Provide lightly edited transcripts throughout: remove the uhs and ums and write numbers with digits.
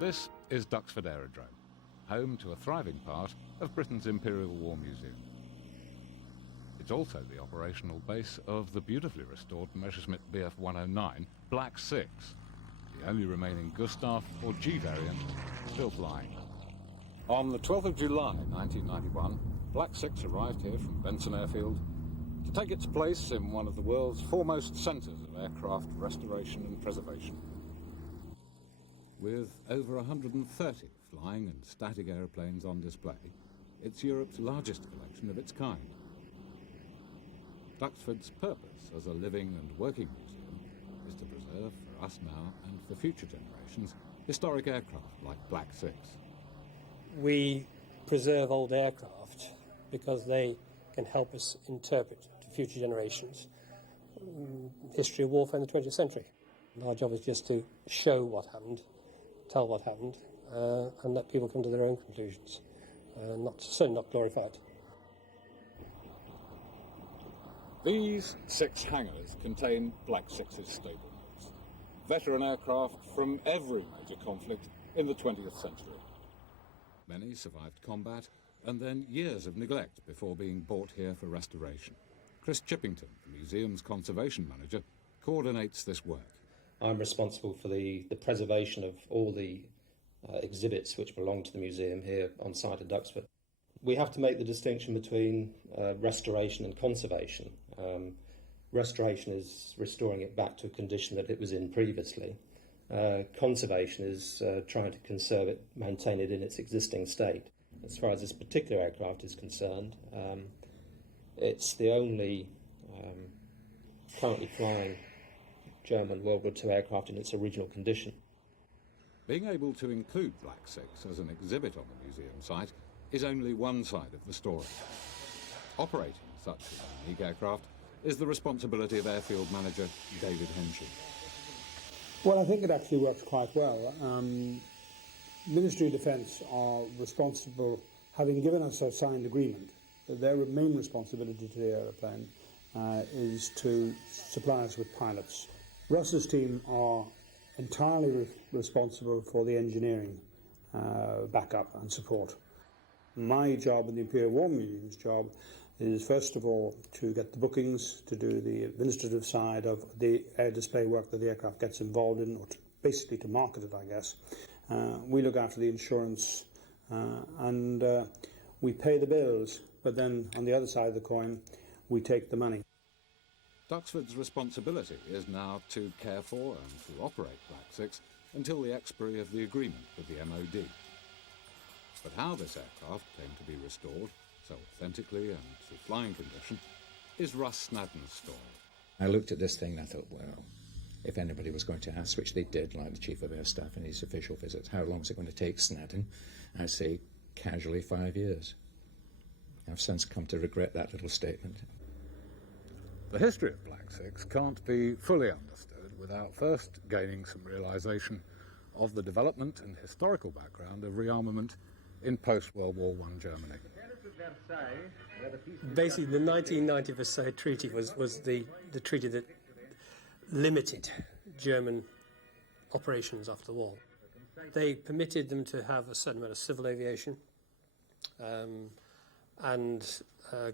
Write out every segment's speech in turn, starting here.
This is Duxford Aerodrome, home to a thriving part of Britain's Imperial War Museum. It's also the operational base of the beautifully restored Messerschmitt Bf109 Black 6, the only remaining Gustav or G variant still flying. On the 12th of July 1991, Black 6 arrived here from Benson Airfield to take its place in one of the world's foremost centres of aircraft restoration and preservation. With over 130 flying and static aeroplanes on display, it's Europe's largest collection of its kind. Duxford's purpose as a living and working museum is to preserve for us now and for future generations historic aircraft like Black 6. We preserve old aircraft because they can help us interpret to future generations history of warfare in the 20th century. Our job is just to show what happened, tell what happened, and let people come to their own conclusions. Certainly not glorified. These 6 hangars contain Black 6's stable moves, veteran aircraft from every major conflict in the 20th century. Many survived combat and then years of neglect before being brought here for restoration. Chris Chippington, the museum's conservation manager, coordinates this work. I'm responsible for the preservation of all the exhibits which belong to the museum here on site at Duxford. We have to make the distinction between restoration and conservation. Restoration is restoring it back to a condition that it was in previously. Conservation is trying to conserve it, maintain it in its existing state. As far as this particular aircraft is concerned, it's the only currently flying German World War II aircraft in its original condition. Being able to include Black 6 as an exhibit on the museum site is only one side of the story. Operating such a unique aircraft is the responsibility of airfield manager David Henshey. Well, I think it actually works quite well. Ministry of Defence are responsible, having given us a signed agreement, that their main responsibility to the aeroplane is to supply us with pilots. Russ's team are entirely responsible for the engineering backup and support. My job and the Imperial War Museum's job is first of all to get the bookings, to do the administrative side of the air display work that the aircraft gets involved in, or basically to market it, I guess. We look after the insurance and we pay the bills, but then on the other side of the coin, we take the money. Duxford's responsibility is now to care for and to operate Black 6 until the expiry of the agreement with the MOD. But how this aircraft came to be restored so authentically and to flying condition is Russ Snadden's story. I looked at this thing and I thought, well, if anybody was going to ask, which they did, like the Chief of Air Staff in his official visits, how long is it going to take Snadden? I'd say casually 5 years. I've since come to regret that little statement. The history of Black 6 can't be fully understood without first gaining some realisation of the development and historical background of rearmament in post-World War I Germany. Basically, the 1990 Versailles Treaty was the treaty that limited German operations after the war. They permitted them to have a certain amount of civil aviation, and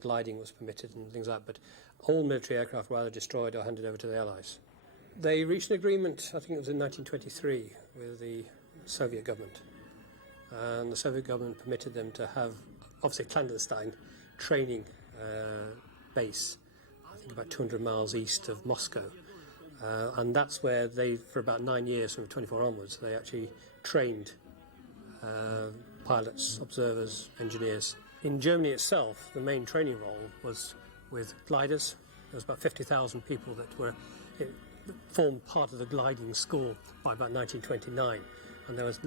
gliding was permitted and things like that, but all military aircraft were either destroyed or handed over to the Allies. They reached an agreement, I think it was in 1923, with the Soviet government. And the Soviet government permitted them to have, obviously, clandestine training base, I think about 200 miles east of Moscow. And that's where they, for about 9 years, from 24 onwards, they actually trained pilots, observers, engineers. In Germany itself, the main training role was with gliders. There was about 50,000 people that formed part of the gliding school by about 1929. And there was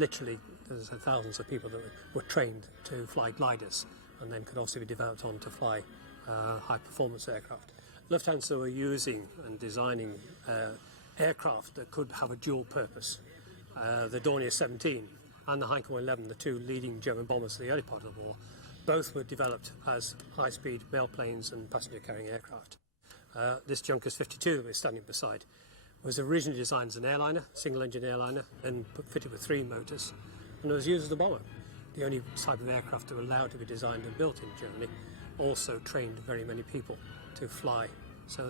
thousands of people that were trained to fly gliders and then could also be developed on to fly high-performance aircraft. Lufthansa were using and designing aircraft that could have a dual purpose. The Dornier 17 and the Heinkel 11, the two leading German bombers of the early part of the war, both were developed as high-speed mail planes and passenger-carrying aircraft. This Junkers 52 that we're standing beside It was originally designed as an airliner, single-engine airliner, and fitted with 3 motors, and it was used as a bomber. The only type of aircraft that were allowed to be designed and built in Germany. Also trained very many people to fly. So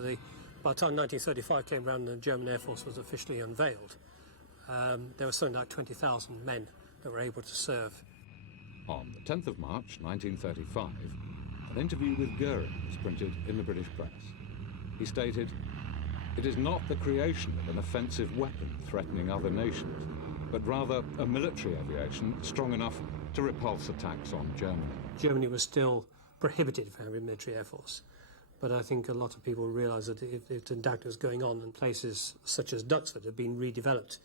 by the time 1935 came around and the German Air Force was officially unveiled, there were something like 20,000 men that were able to serve. On the 10th of March 1935, an interview with Goering was printed in the British press. He stated, "It is not the creation of an offensive weapon threatening other nations, but rather a military aviation strong enough to repulse attacks on Germany." Germany was still prohibited from having a military air force, but I think a lot of people realise that if the doubt was going on in places such as Duxford had been redeveloped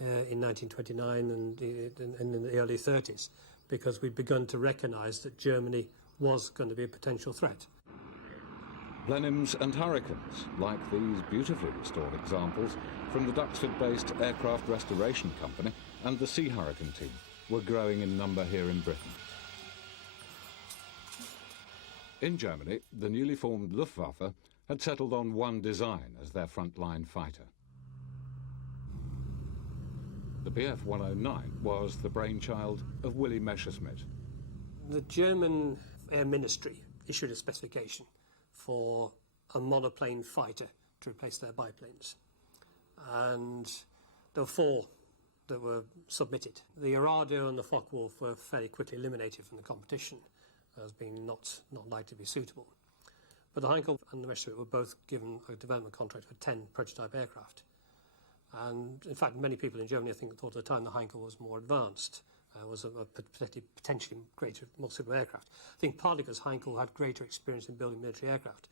in 1929 and in the early 30s, because we'd begun to recognise that Germany was going to be a potential threat. Blenheims and Hurricanes, like these beautifully restored examples from the Duxford-based Aircraft Restoration Company and the Sea Hurricane team, were growing in number here in Britain. In Germany, the newly formed Luftwaffe had settled on one design as their frontline fighter. The Bf109 was the brainchild of Willy Messerschmitt. The German Air Ministry issued a specification for a monoplane fighter to replace their biplanes. And there were 4 that were submitted. The Arado and the Focke-Wulf were fairly quickly eliminated from the competition as being not likely to be suitable. But the Heinkel and the Messerschmitt were both given a development contract for 10 prototype aircraft. And in fact, many people in Germany, I think, thought at the time the Heinkel was more advanced, was a potentially greater, more suitable aircraft. I think partly because Heinkel had greater experience in building military aircraft.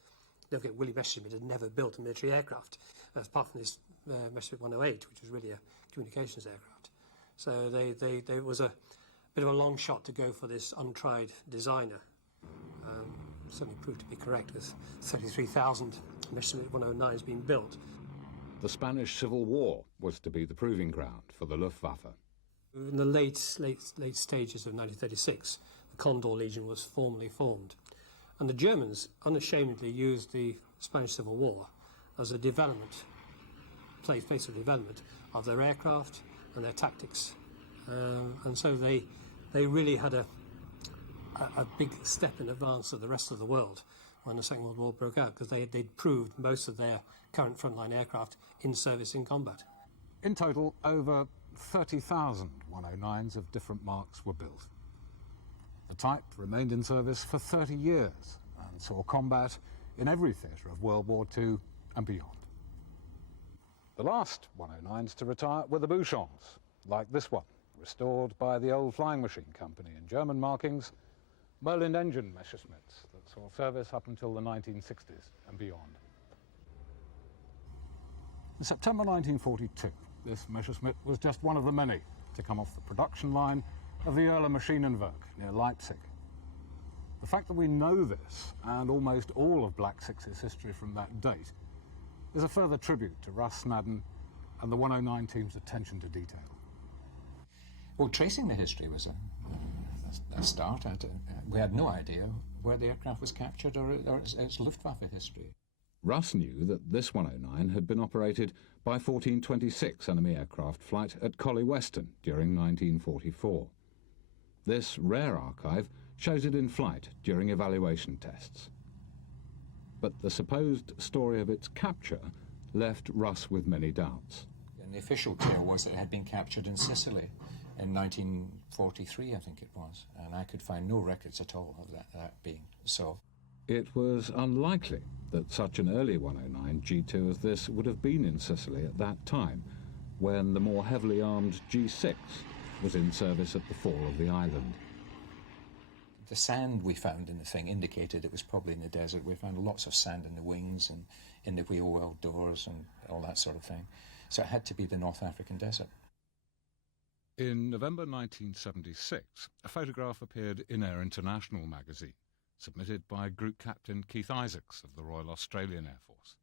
Don't forget, Willy Messerschmitt had never built a military aircraft, apart from this Messerschmitt 108, which was really a communications aircraft. So there was a bit of a long shot to go for this untried designer. Certainly proved to be correct, with 33,000 Messerschmitt 109s being built. The Spanish Civil War was to be the proving ground for the Luftwaffe. In the late stages of 1936, the Condor Legion was formally formed. And the Germans unashamedly used the Spanish Civil War as a place of development of their aircraft and their tactics. And so they really had a big step in advance of the rest of the world when the Second World War broke out, because they'd proved most of their current frontline aircraft in service in combat. In total, over 30,000 109s of different marks were built. The type remained in service for 30 years and saw combat in every theatre of World War II and beyond. The last 109s to retire were the Bouchons, like this one, restored by the old flying machine company in German markings, Merlin engine Messerschmitts that saw service up until the 1960s and beyond. In September 1942, this Messerschmitt was just one of the many to come off the production line of the Erler Maschinenwerk near Leipzig. The fact that we know this, and almost all of Black Six's history from that date, is a further tribute to Russ Snadden and the 109 team's attention to detail. Well, tracing the history was a start. We had no idea where the aircraft was captured or its Luftwaffe history. Russ knew that this 109 had been operated by 1426 enemy aircraft flight at Collie Weston during 1944. This rare archive shows it in flight during evaluation tests. But the supposed story of its capture left Russ with many doubts. And the official tale was that it had been captured in Sicily in 1943, I think it was, and I could find no records at all of that being so. It was unlikely that such an early 109 G2 as this would have been in Sicily at that time, when the more heavily armed G6 was in service at the fall of the island. The sand we found in the thing indicated it was probably in the desert. We found lots of sand in the wings and in the wheel well doors and all that sort of thing. So it had to be the North African desert. In November 1976, a photograph appeared in Air International magazine, submitted by Group Captain Keith Isaacs of the Royal Australian Air Force.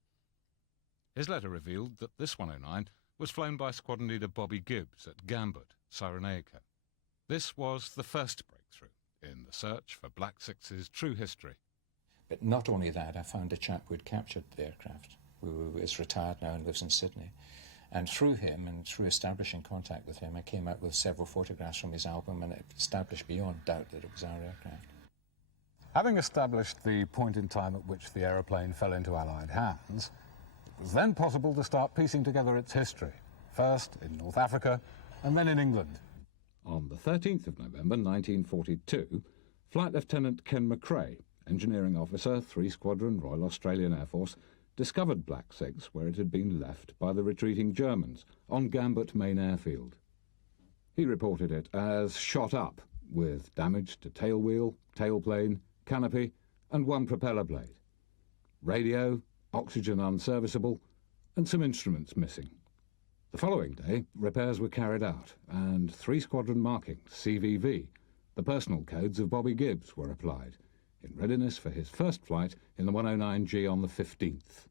His letter revealed that this 109 was flown by Squadron Leader Bobby Gibbs at Gambert, Cyrenaica. This was the first breakthrough in the search for Black Six's true history. But not only that, I found a chap who had captured the aircraft who is retired now and lives in Sydney. And through him, and through establishing contact with him, I came out with several photographs from his album, and it established beyond doubt that it was our aircraft. Having established the point in time at which the aeroplane fell into Allied hands, it was then possible to start piecing together its history, first in North Africa and then in England. On the 13th of November 1942, Flight Lieutenant Ken McRae, engineering officer, 3 Squadron, Royal Australian Air Force, discovered Black 6 where it had been left by the retreating Germans on Gambut Main Airfield. He reported it as shot up, with damage to tailwheel, tailplane, canopy and 1 propeller blade. Radio, oxygen unserviceable, and some instruments missing. The following day, repairs were carried out, and 3 Squadron markings, CVV, the personal codes of Bobby Gibbs, were applied, in readiness for his first flight in the 109G on the 15th.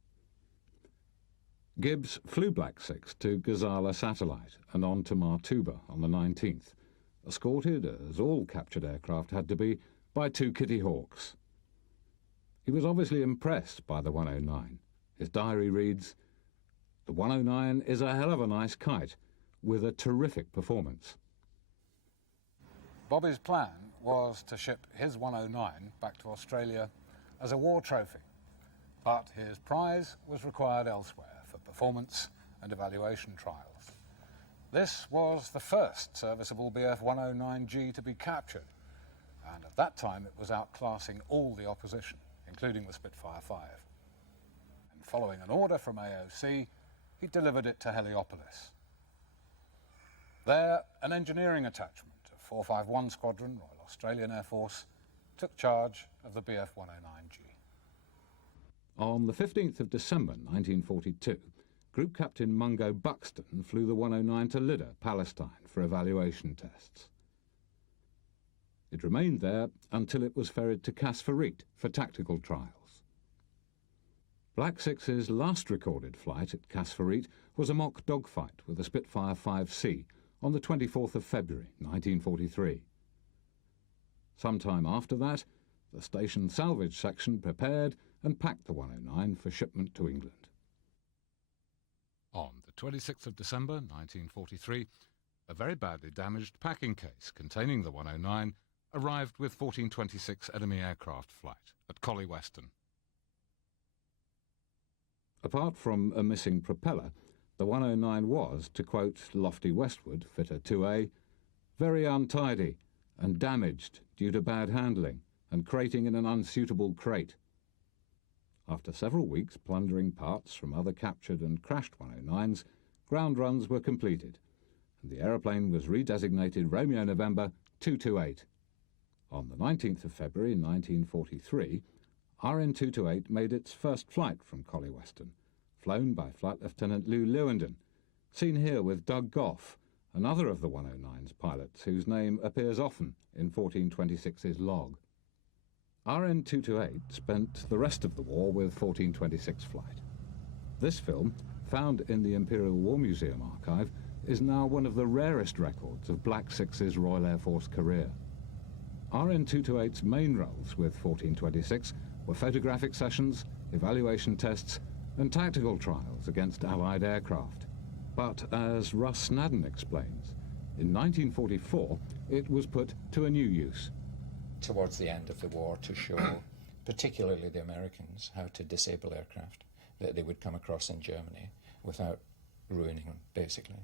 Gibbs flew Black 6 to Gazala Satellite and on to Martuba on the 19th, escorted, as all captured aircraft had to be, by 2 Kitty Hawks. He was obviously impressed by the 109. His diary reads, "The 109 is a hell of a nice kite, with a terrific performance." Bobby's plan was to ship his 109 back to Australia as a war trophy, but his prize was required elsewhere for performance and evaluation trials. This was the first serviceable Bf109G to be captured, and at that time it was outclassing all the opposition, including the Spitfire 5. And following an order from AOC, he delivered it to Heliopolis. There, an engineering attachment of 451 Squadron, Royal Australian Air Force, took charge of the Bf109G. On the 15th of December 1942, Group Captain Mungo Buxton flew the 109 to Lydda, Palestine, for evaluation tests. It remained there until it was ferried to Casfarit for tactical trials. Black 6's last recorded flight at Casfarit was a mock dogfight with a Spitfire 5C on the 24th of February 1943. Sometime after that, the station salvage section prepared and packed the 109 for shipment to England. On the 26th of December 1943, a very badly damaged packing case containing the 109 arrived with 1426 enemy aircraft flight at Collie Weston. Apart from a missing propeller, the 109 was, to quote Lofty Westwood, Fitter 2A, very untidy and damaged due to bad handling and crating in an unsuitable crate. After several weeks plundering parts from other captured and crashed 109s, ground runs were completed, and the aeroplane was redesignated Romeo November 228. On the 19th of February 1943, RN228 made its first flight from Collie Weston, flown by Flight Lieutenant Lou Lewenden, seen here with Doug Goff, another of the 109's pilots whose name appears often in 1426's log. RN228 spent the rest of the war with 1426 flight. This film, found in the Imperial War Museum archive, is now one of the rarest records of Black 6's Royal Air Force career. RN228's main roles with 1426 were photographic sessions, evaluation tests, and tactical trials against Allied aircraft. But as Russ Snadden explains, in 1944 it was put to a new use. Towards the end of the war, to show particularly the Americans how to disable aircraft that they would come across in Germany without ruining them, basically.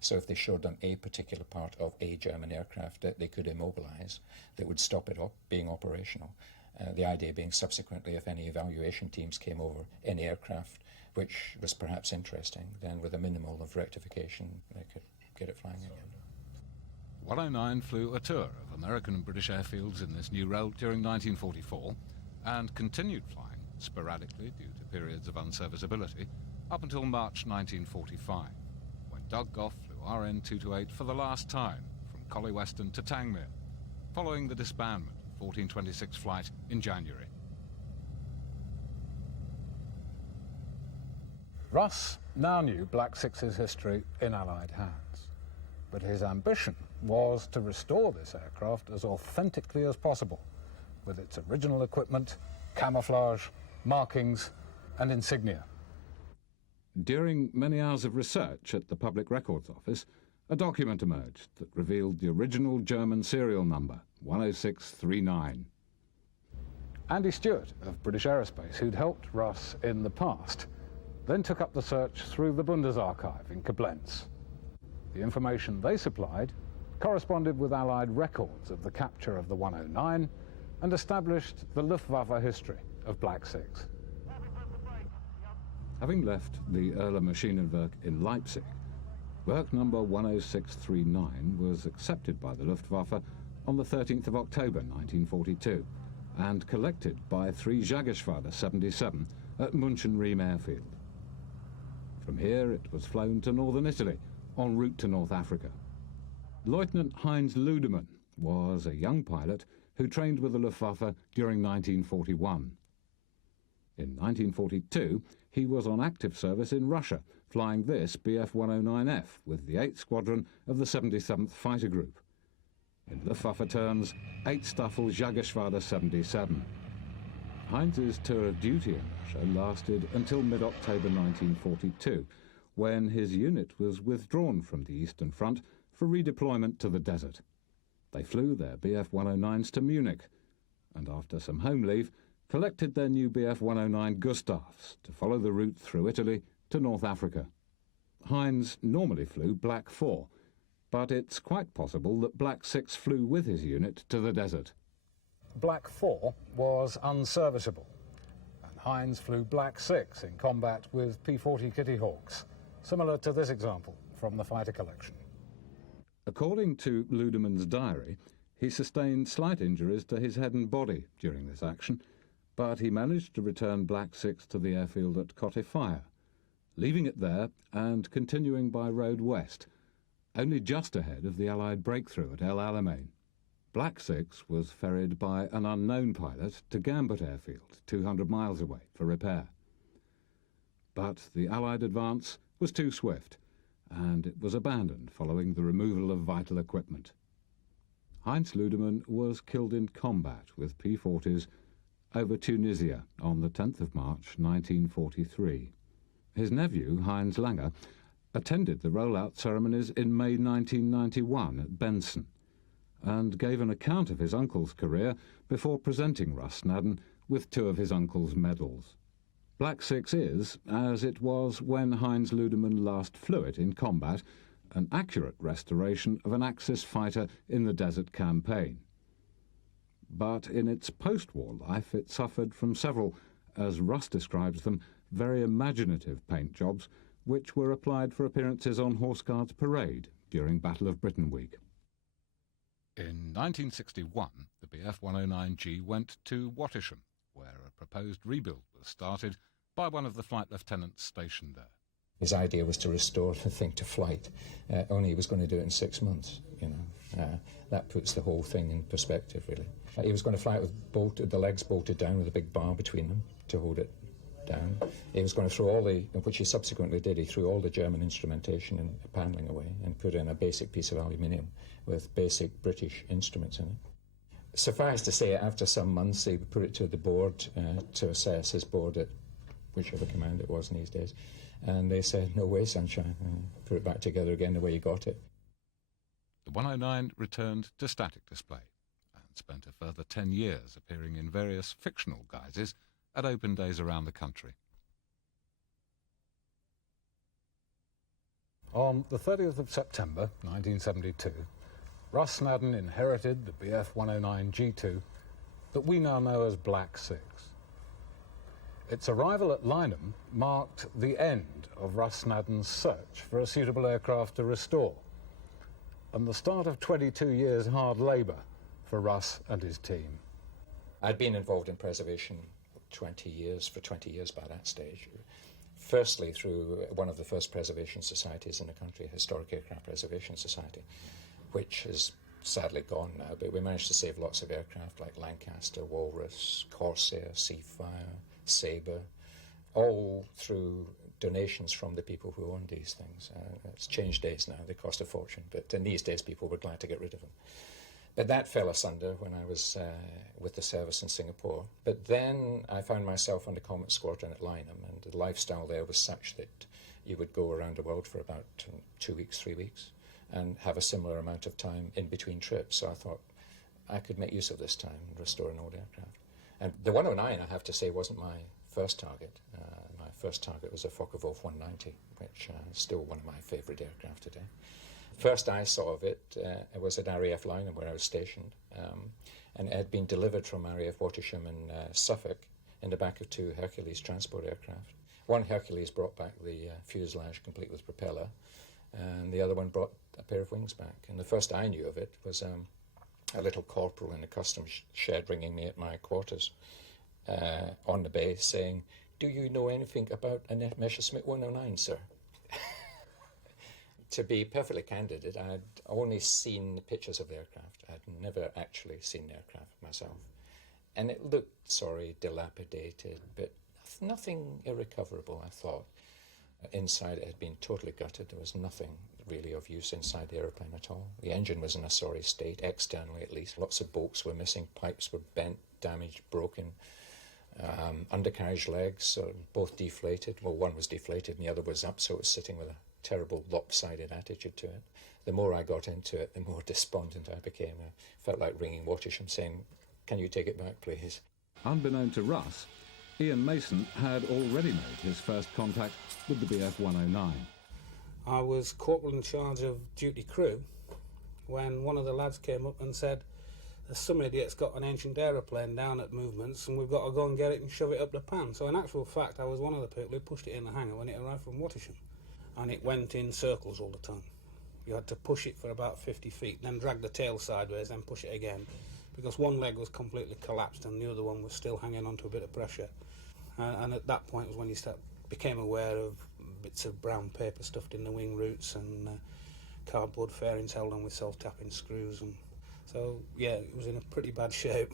So if they showed them a particular part of a German aircraft that they could immobilize, that would stop it being operational. The idea being subsequently, if any evaluation teams came over any aircraft which was perhaps interesting, then with a minimal of rectification, they could get it flying again. 109 flew a tour of American and British airfields in this new role during 1944 and continued flying, sporadically due to periods of unserviceability, up until March 1945, when Doug Goff flew RN228 for the last time from Collie Weston to Tangmere, following the disbandment of 1426 flight in January. Russ now knew Black 6's history in Allied hands, but his ambition was to restore this aircraft as authentically as possible, with its original equipment, camouflage, markings, and insignia. During many hours of research at the Public Records Office, a document emerged that revealed the original German serial number, 10639. Andy Stewart of British Aerospace, who'd helped Russ in the past, then took up the search through the Bundesarchive in Koblenz. The information they supplied corresponded with Allied records of the capture of the 109 and established the Luftwaffe history of Black Six. Having left the Erler Maschinenwerk in Leipzig, work number 10639 was accepted by the Luftwaffe on the 13th of October 1942 and collected by 3 Jägerschwader 77 at München-Riem Airfield. From here it was flown to northern Italy en route to North Africa. Lieutenant Heinz Ludemann was a young pilot who trained with the Luftwaffe during 1941. In 1942 he was on active service in Russia, flying this Bf109F with the 8th Squadron of the 77th Fighter Group. In Luftwaffe terms, 8 Staffel Jägerschwader 77. Heinz's tour of duty in Russia lasted until mid-October 1942, when his unit was withdrawn from the Eastern Front for redeployment to the desert. They flew their Bf109s to Munich, and after some home leave, collected their new Bf109 Gustavs to follow the route through Italy to North Africa. Heinz normally flew Black 4, but it's quite possible that Black 6 flew with his unit to the desert. Black 4 was unserviceable, and Heinz flew Black 6 in combat with P-40 Kitty Hawks, similar to this example from the fighter collection. According to Ludemann's diary, he sustained slight injuries to his head and body during this action, but he managed to return Black 6 to the airfield at Cote Fire, leaving it there and continuing by road west, only just ahead of the Allied breakthrough at El Alamein. Black 6 was ferried by an unknown pilot to Gambert Airfield, 200 miles away, for repair. But the Allied advance was too swift, and it was abandoned following the removal of vital equipment. Heinz Ludemann was killed in combat with P-40s over Tunisia on the 10th of March 1943. His nephew, Heinz Langer, attended the rollout ceremonies in May 1991 at Benson and gave an account of his uncle's career before presenting Russ Snadden with 2 of his uncle's medals. Black 6 is, as it was when Heinz Ludemann last flew it in combat, an accurate restoration of an Axis fighter in the Desert Campaign. But in its post-war life it suffered from several, as Russ describes them, very imaginative paint jobs which were applied for appearances on Horse Guards Parade during Battle of Britain Week. In 1961, the Bf109G went to Wattisham, where a proposed rebuild was started by one of the flight lieutenants stationed there. His idea was to restore the thing to flight, only he was going to do it in 6 months, you know. That puts the whole thing in perspective, really. He was going to fly it with the legs bolted down with a big bar between them to hold it down. He was going to throw which he subsequently did, he threw all the German instrumentation and paneling away and put in a basic piece of aluminium with basic British instruments in it. Suffice to say, after some months, they put it to the board to assess, his board at whichever command it was in these days, and they said, no way, sunshine, put it back together again the way you got it. The 109 returned to static display and spent a further 10 years appearing in various fictional guises at open days around the country. On the 30th of September 1972, Russ Snadden inherited the Bf109 G2 that we now know as Black 6. Its arrival at Lynham marked the end of Russ Snadden's search for a suitable aircraft to restore, and the start of 22 years' hard labour for Russ and his team. I'd been involved in preservation for 20 years by that stage. Firstly, through one of the first preservation societies in the country, Historic Aircraft Preservation Society, which is sadly gone now, but we managed to save lots of aircraft like Lancaster, Walrus, Corsair, Seafire, Sabre, all through donations from the people who owned these things. It's changed days now, they cost a fortune, but in these days people were glad to get rid of them. But that fell asunder when I was with the service in Singapore. But then I found myself on the Comet Squadron at Lynham, and the lifestyle there was such that you would go around the world for about 2 weeks, 3 weeks, and have a similar amount of time in between trips. So I thought I could make use of this time and restore an old aircraft. And the 109, I have to say, wasn't my first target. My first target was a Focke-Wulf 190, which is still one of my favourite aircraft today. First I saw of it, it was at RAF Lynham where I was stationed, and it had been delivered from RAF Watersham in Suffolk in the back of 2 Hercules transport aircraft. One Hercules brought back the fuselage complete with propeller, and the other one brought a pair of wings back. And the first I knew of it was a little corporal in the customs shed ringing me at my quarters on the base saying, "Do you know anything about a Messerschmitt 109, sir?" To be perfectly candid, I'd only seen pictures of the aircraft. I'd never actually seen the aircraft myself. And it looked, dilapidated, but nothing irrecoverable, I thought. Inside it had been totally gutted. There was nothing really of use inside the aeroplane at all. The engine was in a sorry state, externally at least. Lots of bolts were missing, pipes were bent, damaged, broken. Undercarriage legs, both deflated. Well, one was deflated and the other was up, so it was sitting with a terrible lopsided attitude to it. The more I got into it, the more despondent I became. I felt like ringing Watersham saying, "Can you take it back, please?" Unbeknown to Russ, Ian Mason had already made his first contact with the Bf109. I was corporal in charge of duty crew when one of the lads came up and said, "There's some idiot's got an ancient aeroplane down at movements and we've got to go and get it and shove it up the pan." So in actual fact, I was one of the people who pushed it in the hangar when it arrived from Watersham. And it went in circles all the time. You had to push it for about 50 feet, then drag the tail sideways, then push it again, because one leg was completely collapsed and the other one was still hanging onto a bit of pressure. And at that point was when you became aware of bits of brown paper stuffed in the wing roots and cardboard fairings held on with self-tapping screws. And so, yeah, it was in a pretty bad shape.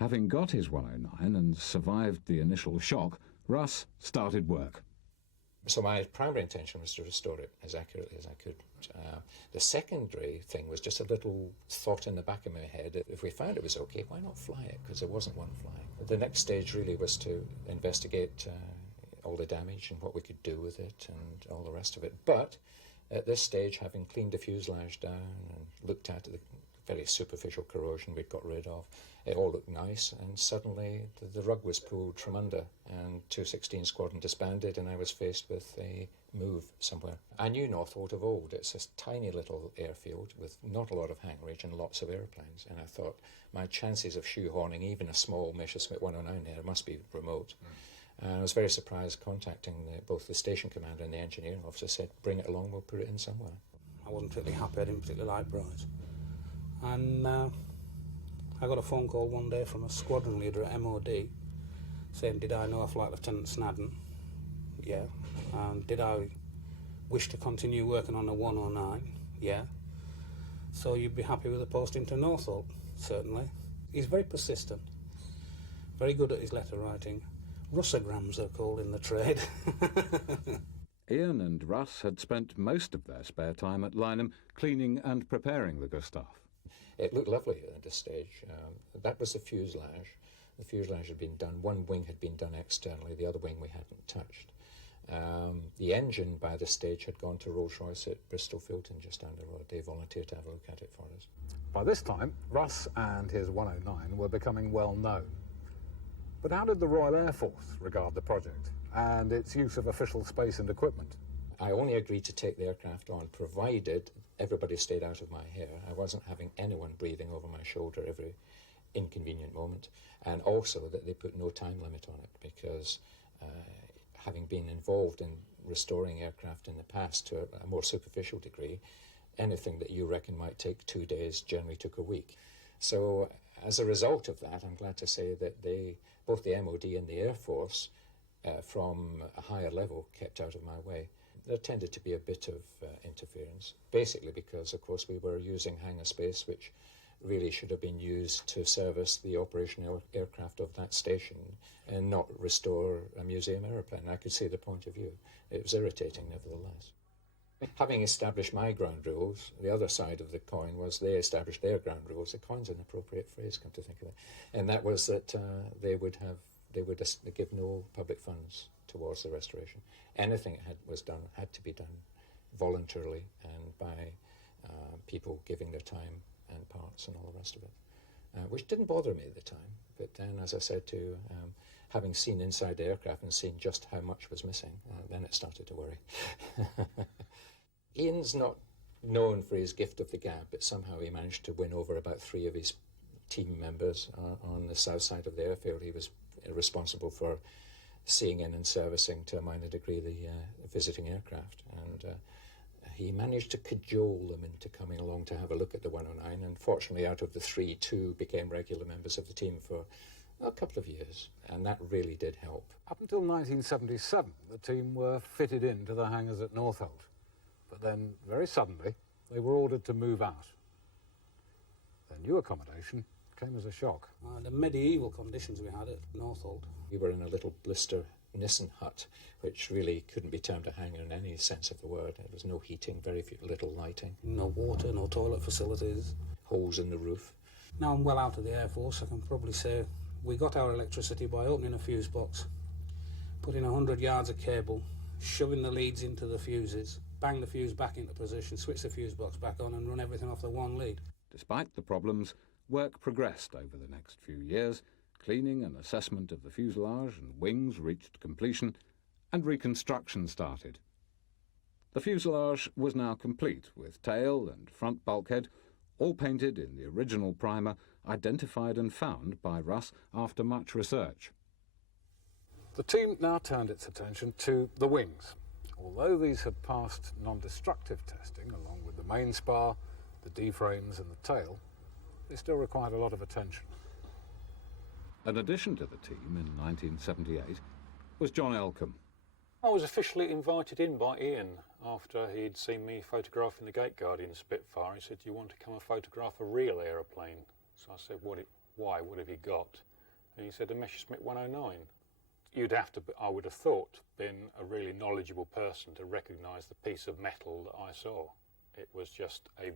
Having got his 109 and survived the initial shock, Russ started work. So my primary intention was to restore it as accurately as I could. The secondary thing was just a little thought in the back of my head. If we found it was okay, why not fly it? Because there wasn't one flying. The next stage really was to investigate all the damage and what we could do with it and all the rest of it. But at this stage, having cleaned the fuselage down and looked at the very superficial corrosion we'd got rid of, it all looked nice, and suddenly the rug was pulled from under and 216 Squadron disbanded, and I was faced with a move somewhere. I knew Northolt of old. It's a tiny little airfield with not a lot of hangarage and lots of airplanes, and I thought my chances of shoehorning even a small Messerschmitt 109 there must be remote. And I was very surprised contacting both the station commander and the engineering officer. Said, "Bring it along, we'll put it in somewhere." I wasn't particularly happy, I didn't particularly like brides. And I got a phone call one day from a squadron leader at MOD saying, did I know a Flight Lieutenant Snadden? Yeah. And did I wish to continue working on a 109? Yeah. So you'd be happy with a posting to Northolt? Certainly. He's very persistent, very good at his letter writing. Russograms are called in the trade. Ian and Russ had spent most of their spare time at Lynham cleaning and preparing the Gustav. It looked lovely at this stage. That was the fuselage. The fuselage had been done. One wing had been done externally, the other wing we hadn't touched. The engine by this stage had gone to Rolls-Royce at Bristol Filton just down the road. They volunteered to have a look at it for us. By this time, Russ and his 109 were becoming well known. But how did the Royal Air Force regard the project and its use of official space and equipment? I only agreed to take the aircraft on provided everybody stayed out of my hair. I wasn't having anyone breathing over my shoulder every inconvenient moment, and also that they put no time limit on it, because having been involved in restoring aircraft in the past to a more superficial degree, anything that you reckon might take 2 days generally took a week. So as a result of that, I'm glad to say that both the MOD and the Air Force, from a higher level, kept out of my way. There tended to be a bit of interference, basically because, of course, we were using hangar space which really should have been used to service the operational aircraft of that station and not restore a museum aeroplane. I could see the point of view. It was irritating, nevertheless. Having established my ground rules, the other side of the coin was they established their ground rules. The coin's an appropriate phrase, come to think of it. And that was that they would give no public funds towards the restoration. Anything that was done had to be done voluntarily and by people giving their time and parts and all the rest of it, which didn't bother me at the time. But then, as I said, having seen inside the aircraft and seen just how much was missing, then it started to worry. Ian's not known for his gift of the gab, but somehow he managed to win over about 3 of his team members on the south side of the airfield. He was responsible for seeing in and servicing to a minor degree the visiting aircraft, and he managed to cajole them into coming along to have a look at the 109, and fortunately out of the 3, 2 became regular members of the team for a couple of years, and that really did help. Up until 1977, the team were fitted into the hangars at Northolt, but then very suddenly they were ordered to move out. Their new accommodation came as a shock. The medieval conditions we had at Northolt. We were in a little blister Nissen hut, which really couldn't be termed a hangar in any sense of the word. There was no heating, very little lighting. No water, no toilet facilities. Holes in the roof. Now I'm well out of the Air Force, I can probably say we got our electricity by opening a fuse box, putting 100 yards of cable, shoving the leads into the fuses, bang the fuse back into position, switch the fuse box back on and run everything off the one lead. Despite the problems, work progressed over the next few years. Cleaning and assessment of the fuselage and wings reached completion, and reconstruction started. The fuselage was now complete, with tail and front bulkhead, all painted in the original primer, identified and found by Russ after much research. The team now turned its attention to the wings. Although these had passed non-destructive testing, along with the main spar, the D-frames and the tail, they still required a lot of attention. An addition to the team in 1978 was John Elcom. I was officially invited in by Ian after he'd seen me photographing the Gate Guardian Spitfire. He said, "Do you want to come and photograph a real aeroplane?" So I said, "Why? What have you got?" And he said, "A Messerschmitt 109. You'd have to, I would have thought, been a really knowledgeable person to recognise the piece of metal that I saw. It was just a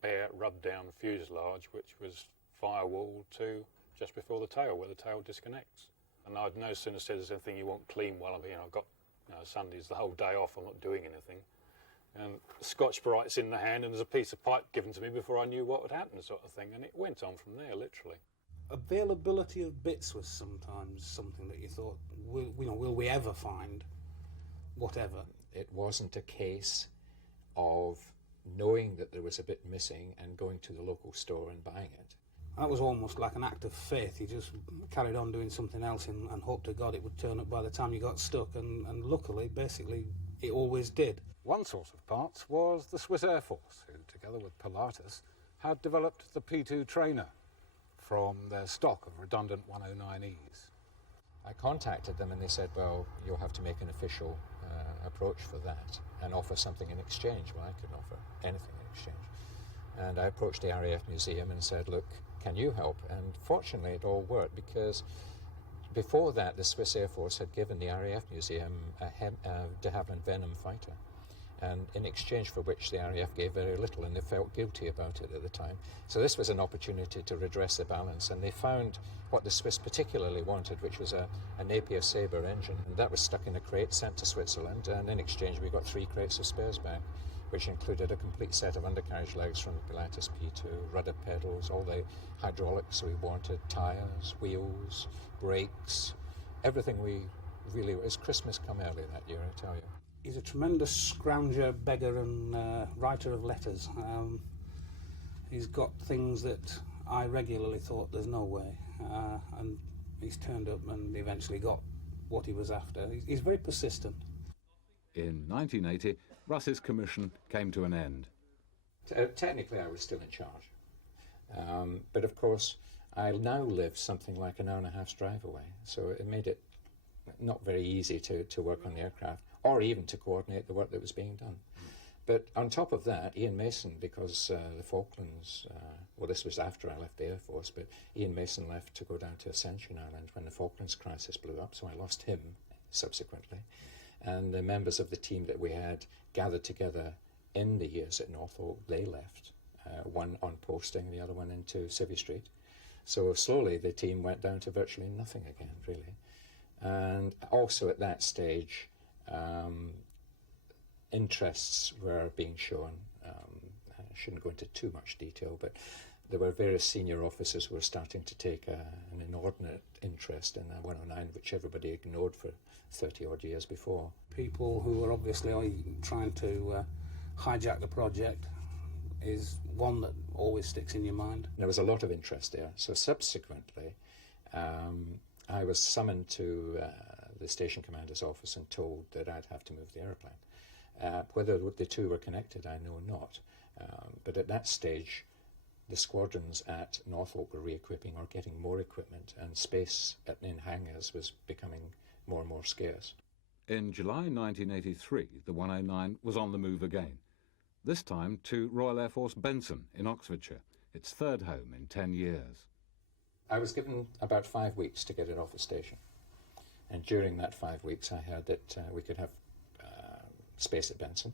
bare, rubbed-down fuselage, which was firewall to just before the tail, where the tail disconnects. And I'd no sooner said there's anything you want clean while I'm here. I've got Sundays the whole day off, I'm not doing anything. And Scotch Brite's in the hand and there's a piece of pipe given to me before I knew what would happen, sort of thing. And it went on from there, literally. Availability of bits was sometimes something that you thought, will we ever find whatever? It wasn't a case of knowing that there was a bit missing and going to the local store and buying it. That was almost like an act of faith. You just carried on doing something else and hoped to God it would turn up by the time you got stuck, and luckily, basically, it always did. One source of parts was the Swiss Air Force, who, together with Pilatus, had developed the P2 trainer from their stock of redundant 109Es. I contacted them and they said, well, you'll have to make an official approach for that and offer something in exchange. Well, I couldn't offer anything in exchange. And I approached the RAF Museum and said, look, can you help? And fortunately it all worked, because before that the Swiss Air Force had given the RAF Museum a de Havilland Venom fighter, and in exchange for which the RAF gave very little, and they felt guilty about it at the time. So this was an opportunity to redress the balance, and they found what the Swiss particularly wanted, which was a Napier Sabre engine, and that was stuck in a crate sent to Switzerland, and in exchange we got 3 crates of spares back, which included a complete set of undercarriage legs from the Pilatus P2, rudder pedals, all the hydraulics we wanted, tyres, wheels, brakes, everything we really... It was Christmas come early that year, I tell you. He's a tremendous scrounger, beggar and writer of letters. He's got things that I regularly thought there's no way, and he's turned up and eventually got what he was after. He's very persistent. In 1980, Russ's commission came to an end. Technically, I was still in charge. But of course, I now live something like an hour-and-a-half's drive away, so it made it not very easy to work on the aircraft, or even to coordinate the work that was being done. But on top of that, Ian Mason, because the Falklands, well, this was after I left the Air Force, but Ian Mason left to go down to Ascension Island when the Falklands crisis blew up, so I lost him subsequently. And the members of the team that we had gathered together in the years at Northolt, they left, one on posting, the other one into Civvy Street. So slowly the team went down to virtually nothing again, really. And also at that stage, interests were being shown. I shouldn't go into too much detail, but there were various senior officers who were starting to take an inordinate interest in the 109, which everybody ignored for 30 odd years before. People who were obviously trying to hijack the project is one that always sticks in your mind. There was a lot of interest there. So subsequently, I was summoned to the station commander's office and told that I'd have to move the aeroplane. Whether the two were connected, I know not. But at that stage, the squadrons at Norfolk were re-equipping or getting more equipment, and space in hangars was becoming more and more scarce. In July 1983, the 109 was on the move again, this time to Royal Air Force Benson in Oxfordshire, its third home in 10 years. I was given about 5 weeks to get it off the station, and during that 5 weeks I heard that we could have space at Benson.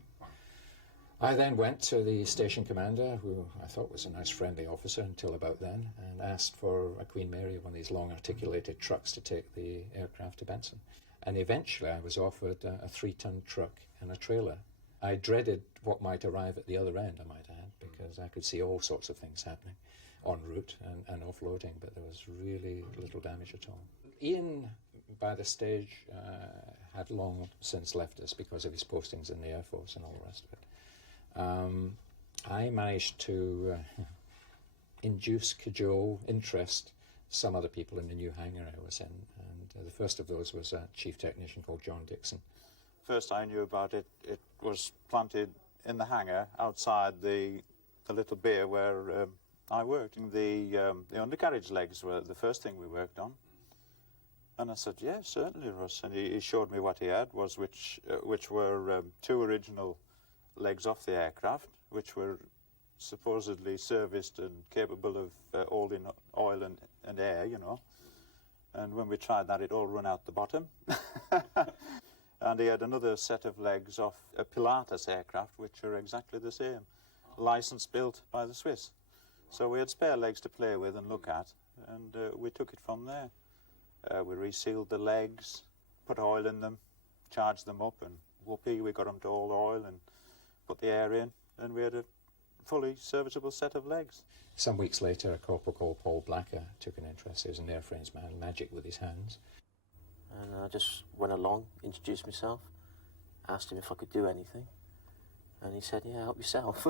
I then went to the station commander, who I thought was a nice friendly officer until about then, and asked for a Queen Mary, one of these long articulated trucks to take the aircraft to Benson. And eventually I was offered a 3-ton truck and a trailer. I dreaded what might arrive at the other end, I might add, because I could see all sorts of things happening en route and offloading, but there was really little damage at all. Ian, by the stage, had long since left us because of his postings in the Air Force and all the rest of it. I managed to cajole, interest some other people in the new hangar I was in, and the first of those was a chief technician called John Dixon. First I knew about it, it was planted in the hangar outside the little bay where I worked. The undercarriage legs were the first thing we worked on. And I said, yeah, certainly, Russ. And he showed me what he had, which were 2 original legs off the aircraft, which were supposedly serviced and capable of holding oil and air, you know. And when we tried that, it all run out the bottom. And he had another set of legs off a Pilatus aircraft, which are exactly the same, license built by the Swiss. So we had spare legs to play with and look at, and we took it from there. We resealed the legs, put oil in them, charged them up, and whoopee, we got them to hold oil and put the air in, and we had a fully serviceable set of legs. Some weeks later, a corporal called Paul Blacker took an interest. He was an airframes man, magic with his hands. And I just went along, introduced myself, asked him if I could do anything, and he said, yeah, help yourself.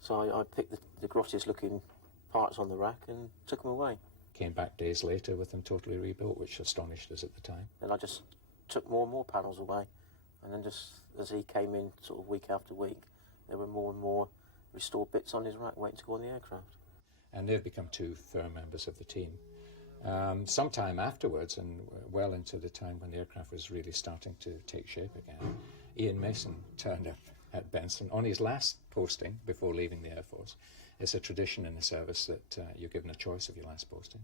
So I picked the grottiest looking parts on the rack and took them away. Came back days later with them totally rebuilt, which astonished us at the time. And I just took more and more panels away, and then just as he came in sort of week after week, there were more and more restored bits on his rack waiting to go on the aircraft. And they've become 2 firm members of the team. Sometime afterwards, and well into the time when the aircraft was really starting to take shape again, Ian Mason turned up at Benson on his last posting before leaving the Air Force. It's a tradition in the service that you're given a choice of your last posting.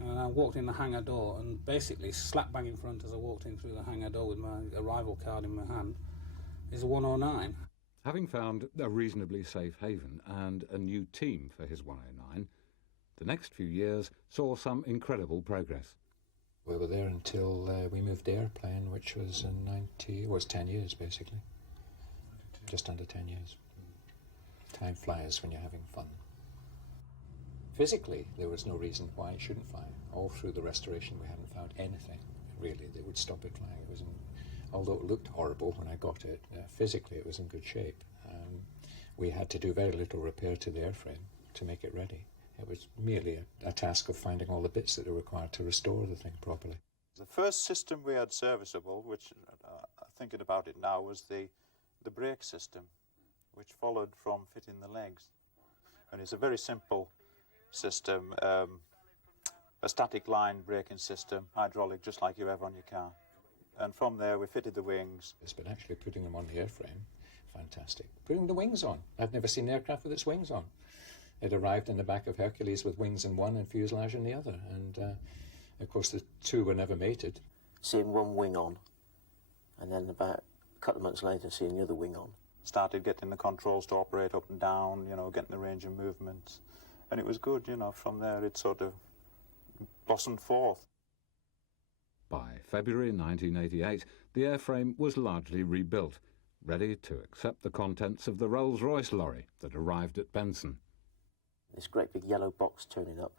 And I walked in the hangar door, and basically slap bang in front as I walked in through the hangar door with my arrival card in my hand is a 109. Having found a reasonably safe haven and a new team for his 109, the next few years saw some incredible progress. We were there until we moved the airplane, which was in 10 years basically. Just under 10 years. Time flies when you're having fun. Physically, there was no reason why it shouldn't fly. All through the restoration, we hadn't found anything, really, that would stop it flying. It was although it looked horrible when I got it, physically it was in good shape. We had to do very little repair to the airframe to make it ready. It was merely a task of finding all the bits that are required to restore the thing properly. The first system we had serviceable, which thinking about it now, was the brake system, which followed from fitting the legs. And it's a very simple system, a static line braking system, hydraulic, just like you have on your car. And from there we fitted the wings. But actually putting them on the airframe, fantastic. Putting the wings on. I've never seen an aircraft with its wings on. It arrived in the back of Hercules with wings in one and fuselage in the other. And of course the 2 were never mated. Seeing one wing on, and then about a couple of months later seeing the other wing on. Started getting the controls to operate up and down, you know, getting the range of movements. And it was good, you know, from there it sort of blossomed forth. By February 1988, the airframe was largely rebuilt, ready to accept the contents of the Rolls-Royce lorry that arrived at Benson. This great big yellow box turning up,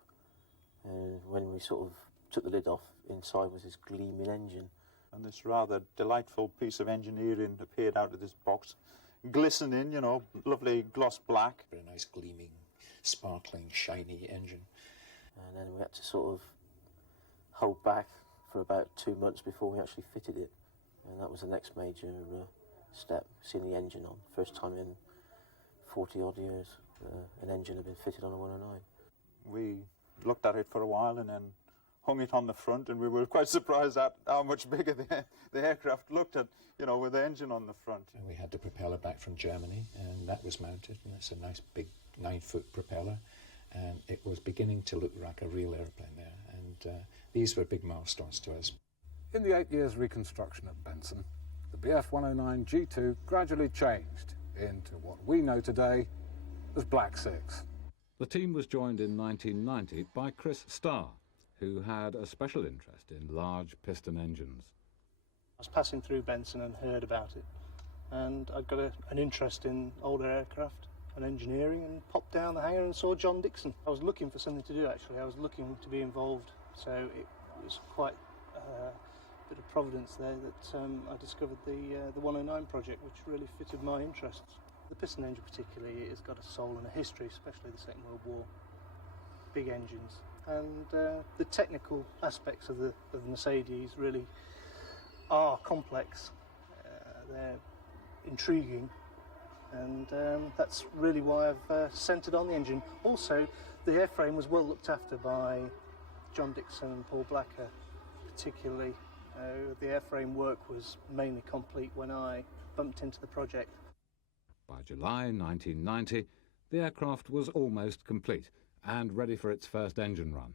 and when we sort of took the lid off, inside was this gleaming engine. And this rather delightful piece of engineering appeared out of this box, glistening, you know, lovely gloss black. A nice gleaming, sparkling, shiny engine. And then we had to sort of hold back for about 2 months before we actually fitted it. And that was the next major step, seeing the engine on. First time in 40 odd years an engine had been fitted on a 109. We looked at it for a while and then hung it on the front, and we were quite surprised at how much bigger the aircraft looked at, you know, with the engine on the front. And we had the propeller back from Germany, and that was mounted, and it's a nice big 9-foot propeller, and it was beginning to look like a real airplane there, and these were big milestones to us. In the 8 years reconstruction at Benson, the Bf109 G2 gradually changed into what we know today as Black 6. The team was joined in 1990 by Chris Starr, who had a special interest in large piston engines. I was passing through Benson and heard about it, and I got an interest in older aircraft and engineering, and popped down the hangar and saw John Dixon. I was looking for something to do, actually. I was looking to be involved, so it was quite a bit of providence there that I discovered the 109 project, which really fitted my interests. The piston engine particularly has got a soul and a history, especially the Second World War. Big engines. And the technical aspects of the Mercedes really are complex. They're intriguing, and that's really why I've centred on the engine. Also, the airframe was well looked after by John Dixon and Paul Blacker, particularly. The airframe work was mainly complete when I bumped into the project. By July 1990, the aircraft was almost complete and ready for its first engine run.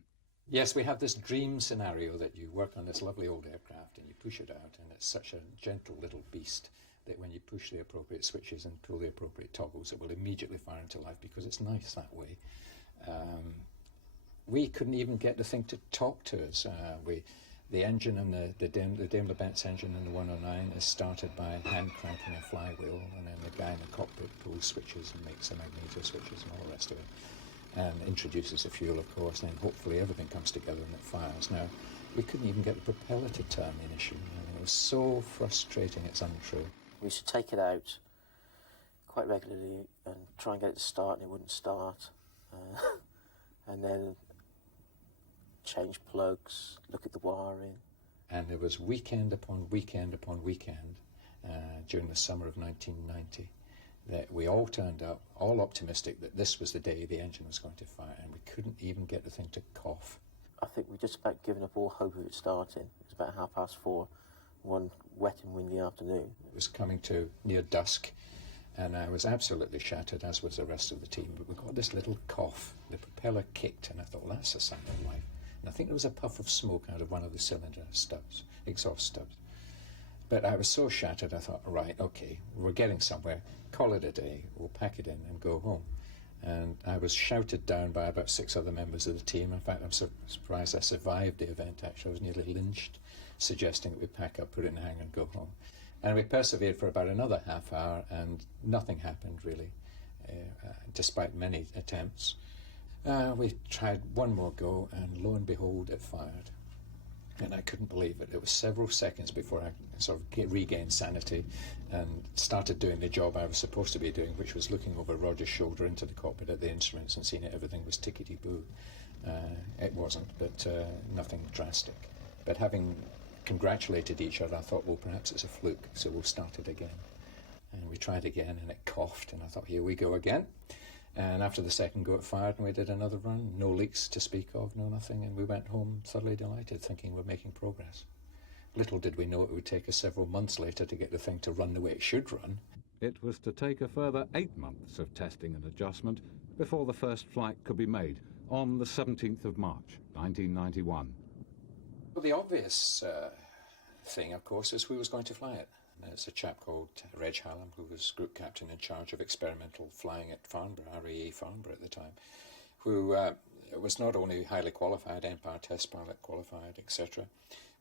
Yes, we have this dream scenario that you work on this lovely old aircraft and you push it out, and it's such a gentle little beast that when you push the appropriate switches and pull the appropriate toggles, it will immediately fire into life because it's nice that way. We couldn't even get the thing to talk to us. The engine and the Daimler-Benz engine in the 109 is started by hand cranking a flywheel, and then the guy in the cockpit pulls switches and makes the magneto switches and all the rest of it, and introduces the fuel, of course, and then hopefully everything comes together and it fires. Now, we couldn't even get the propeller to turn initially. I mean, it was so frustrating, it's untrue. We used to take it out quite regularly and try and get it to start, and it wouldn't start. And then change plugs, look at the wiring. And there was weekend upon weekend upon weekend during the summer of 1990 that we all turned up, all optimistic that this was the day the engine was going to fire, and we couldn't even get the thing to cough. I think we just about given up all hope of it starting. It was about 4:30, one wet and windy afternoon. It was coming to near dusk, and I was absolutely shattered, as was the rest of the team, but we got this little cough. The propeller kicked, and I thought, well, that's a sign of life. And I think there was a puff of smoke out of one of the cylinder stubs, exhaust stubs. But I was so shattered, I thought, right, okay, we're getting somewhere. Call it a day. We'll pack it in and go home. And I was shouted down by about 6 other members of the team. In fact, I'm surprised I survived the event, actually. I was nearly lynched, suggesting that we pack up, put it in the hangar and go home. And we persevered for about another half hour, and nothing happened, really, despite many attempts. We tried one more go, and lo and behold, it fired. And I couldn't believe it. It was several seconds before I sort of regained sanity and started doing the job I was supposed to be doing, which was looking over Roger's shoulder into the cockpit at the instruments and seeing that everything was tickety-boo. It wasn't, but nothing drastic. But having congratulated each other, I thought, well, perhaps it's a fluke, so we'll start it again. And we tried again, and it coughed, and I thought, here we go again. And after the second go, it fired, and we did another run. No leaks to speak of, no nothing, and we went home thoroughly delighted, thinking we're making progress. Little did we know it would take us several months later to get the thing to run the way it should run. It was to take a further 8 months of testing and adjustment before the first flight could be made on the 17th of March, 1991. Well, the obvious thing, of course, is who was going to fly it. There's a chap called Reg Hallam, who was group captain in charge of experimental flying at Farnborough, RAE Farnborough at the time, who was not only highly qualified, Empire test pilot qualified, etc.,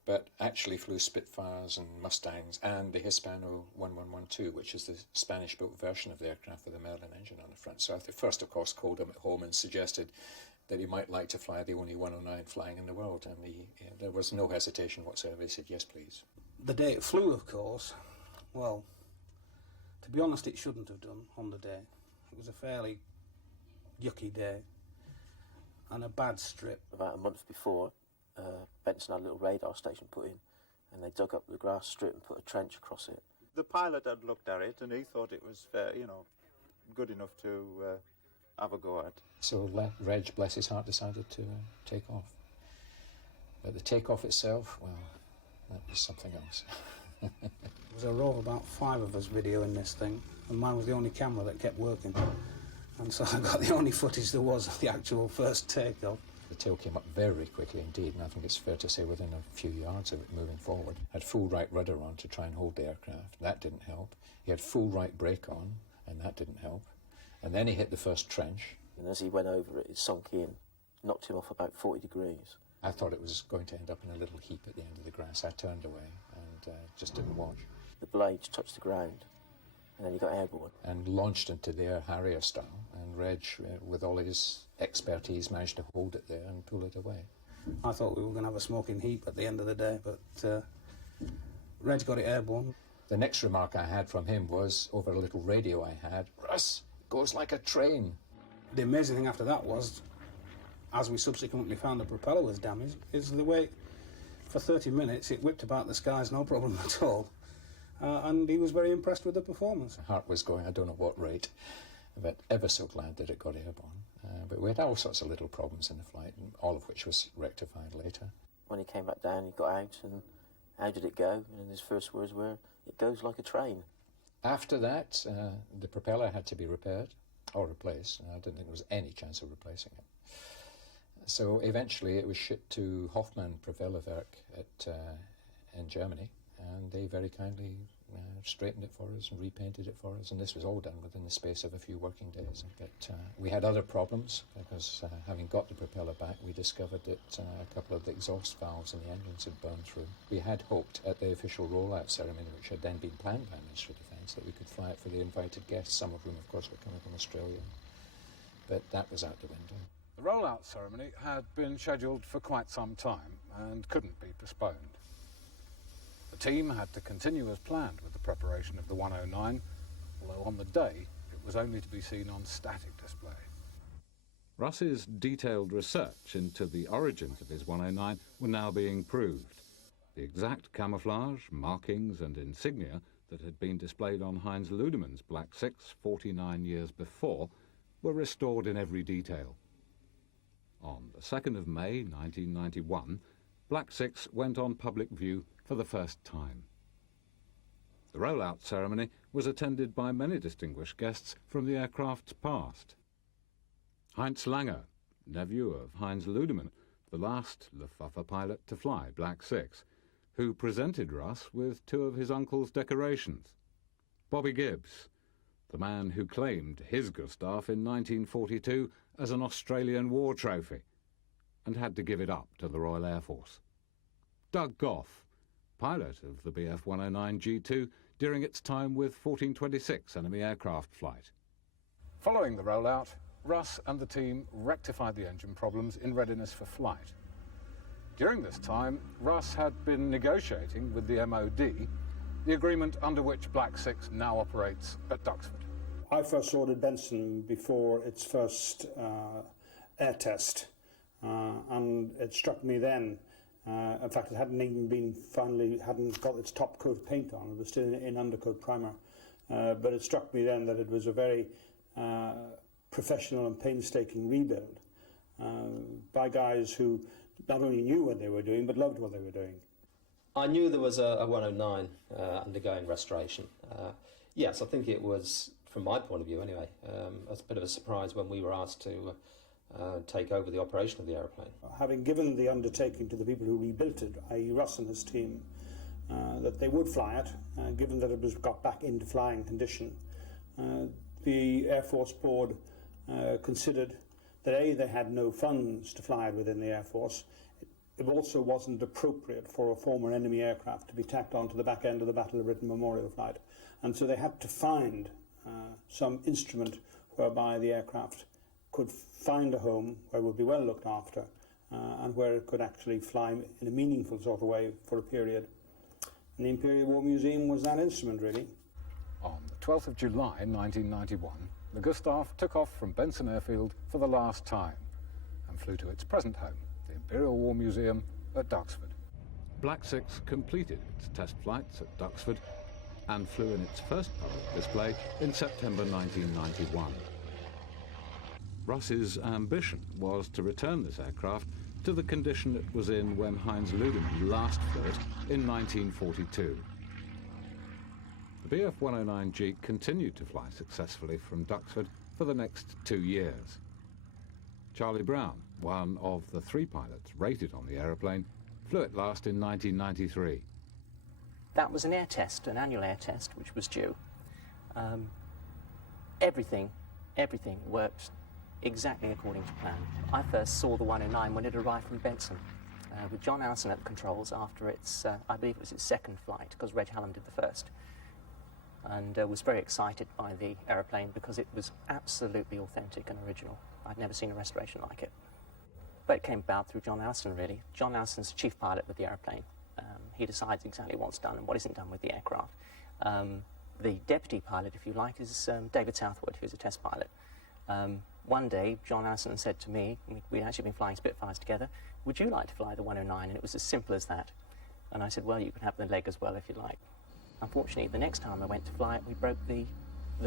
but actually flew Spitfires and Mustangs and the Hispano 1112, which is the Spanish-built version of the aircraft with a Merlin engine on the front. So I first, of course, called him at home and suggested that he might like to fly the only 109 flying in the world, and there was no hesitation whatsoever. He said, yes, please. The day it flew, of course, well, to be honest, it shouldn't have done on the day. It was a fairly yucky day and a bad strip. About a month before, Benson had a little radar station put in, and they dug up the grass strip and put a trench across it. The pilot had looked at it and he thought it was fair, good enough to have a go at. So Reg, bless his heart, decided to take off. But the takeoff itself, well, that was something else. There was a row of about 5 of us videoing this thing, and mine was the only camera that kept working. And so I got the only footage there was of the actual first takeoff. The tail came up very quickly indeed, and I think it's fair to say within a few yards of it moving forward. Had full right rudder on to try and hold the aircraft. That didn't help. He had full right brake on, and that didn't help. And then he hit the first trench. And as he went over it, it sunk in, knocked him off about 40 degrees. I thought it was going to end up in a little heap at the end of the grass. I turned away and just didn't watch. The blades touched the ground, and then he got airborne. And launched into the air Harrier style, and Reg, with all his expertise, managed to hold it there and pull it away. I thought we were going to have a smoking heap at the end of the day, but Reg got it airborne. The next remark I had from him was, over a little radio I had, "Russ, goes like a train." The amazing thing after that was, as we subsequently found the propeller was damaged, is the way, for 30 minutes, it whipped about the skies, no problem at all. And he was very impressed with the performance. My heart was going, I don't know what rate, but ever so glad that it got airborne. But we had all sorts of little problems in the flight, all of which was rectified later. When he came back down, he got out, and how did it go? And his first words were, "It goes like a train." After that, the propeller had to be repaired or replaced, and I didn't think there was any chance of replacing it. So eventually it was shipped to Hoffmann Propellerwerk in Germany, and they very kindly straightened it for us and repainted it for us, and this was all done within the space of a few working days. But we had other problems, because having got the propeller back, we discovered that a couple of the exhaust valves in the engines had burned through. We had hoped at the official rollout ceremony, which had then been planned by Ministry of Defence, that we could fly it for the invited guests, some of whom, of course, were coming from Australia. But that was out the window. The rollout ceremony had been scheduled for quite some time and couldn't be postponed. The team had to continue as planned with the preparation of the 109, although on the day it was only to be seen on static display. Russ's detailed research into the origins of his 109 were now being proved. The exact camouflage, markings and insignia that had been displayed on Heinz Ludemann's Black 6 49 years before were restored in every detail. On the 2nd of May 1991, Black 6 went on public view for the first time. The rollout ceremony was attended by many distinguished guests from the aircraft's past. Heinz Langer, nephew of Heinz Ludemann, the last Luftwaffe pilot to fly Black 6, who presented Russ with 2 of his uncle's decorations. Bobby Gibbs, the man who claimed his Gustav in 1942 as an Australian war trophy and had to give it up to the Royal Air Force. Doug Goff, pilot of the Bf109 G2 during its time with 1426 enemy aircraft flight. Following the rollout, Russ and the team rectified the engine problems in readiness for flight. During this time, Russ had been negotiating with the MOD the agreement under which Black 6 now operates at Duxford. I first ordered Benson before its first air test, and it struck me then, in fact it hadn't even been hadn't got its top coat of paint on, it was still in undercoat primer, but it struck me then that it was a very professional and painstaking rebuild by guys who not only knew what they were doing but loved what they were doing. I knew there was a 109 undergoing restoration. Yes, I think it was, from my point of view anyway, a bit of a surprise when we were asked to take over the operation of the aeroplane. Having given the undertaking to the people who rebuilt it, i.e. Russ and his team, that they would fly it, given that it was got back into flying condition, the Air Force Board considered that A, they had no funds to fly it within the Air Force, it also wasn't appropriate for a former enemy aircraft to be tacked onto the back end of the Battle of Britain Memorial flight. And so they had to find some instrument whereby the aircraft could find a home where it would be well looked after and where it could actually fly in a meaningful sort of way for a period. And the Imperial War Museum was that instrument, really. On the 12th of July 1991, the Gustav took off from Benson Airfield for the last time and flew to its present home, the Imperial War Museum at Duxford. Black 6 completed its test flights at Duxford and flew in its first public display in September 1991. Russ's ambition was to return this aircraft to the condition it was in when Heinz Ludemann last flew it in 1942. The Bf109G continued to fly successfully from Duxford for the next 2 years. Charlie Brown, one of the 3 pilots rated on the aeroplane, flew it last in 1993. That was an air test, an annual air test, which was due. Everything worked exactly according to plan. I first saw the 109 when it arrived from Benson, with John Allison at the controls after its, I believe it was its second flight, because Reg Hallam did the first. And was very excited by the aeroplane because it was absolutely authentic and original. I'd never seen a restoration like it. But it came about through John Allison, really. John Allison's chief pilot with the aeroplane. He decides exactly what's done and what isn't done with the aircraft. The deputy pilot, if you like, is David Southwood, who's a test pilot. One day, John Allison said to me, we'd actually been flying Spitfires together, would you like to fly the 109? And it was as simple as that. And I said, well, you can have the leg as well if you like. Unfortunately, the next time I went to fly it, we broke the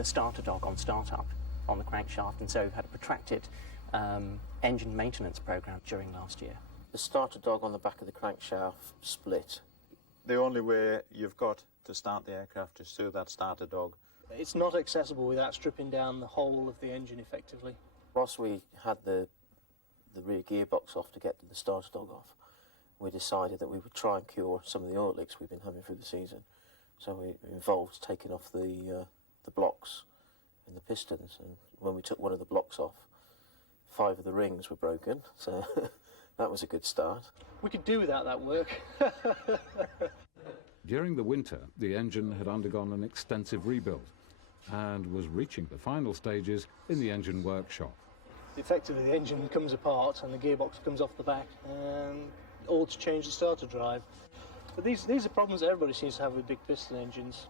starter dog on startup on the crankshaft, and so had a protracted engine maintenance program during last year. The starter dog on the back of the crankshaft split. The only way you've got to start the aircraft is through that starter dog. It's not accessible without stripping down the whole of the engine effectively. Whilst we had the rear gearbox off to get the starter dog off, we decided that we would try and cure some of the oil leaks we've been having through the season. So it involved taking off the blocks and the pistons, and when we took one of the blocks off, 5 of the rings were broken, so that was a good start. We could do without that work. During the winter, the engine had undergone an extensive rebuild and was reaching the final stages in the engine workshop. Effectively, the engine comes apart and the gearbox comes off the back, and all to change the starter drive. But these are problems that everybody seems to have with big piston engines.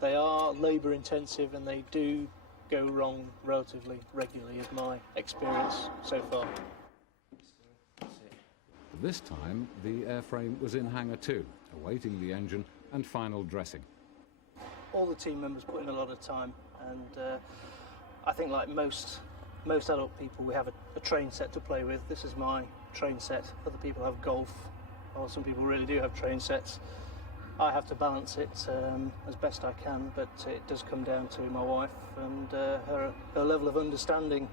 They are labour intensive and they do go wrong relatively regularly, is my experience so far. This time, the airframe was in Hangar 2, awaiting the engine and final dressing. All the team members put in a lot of time, and I think like most adult people, we have a train set to play with. This is my train set. Other people have golf, or some people really do have train sets. I have to balance it as best I can, but it does come down to my wife and her level of understanding.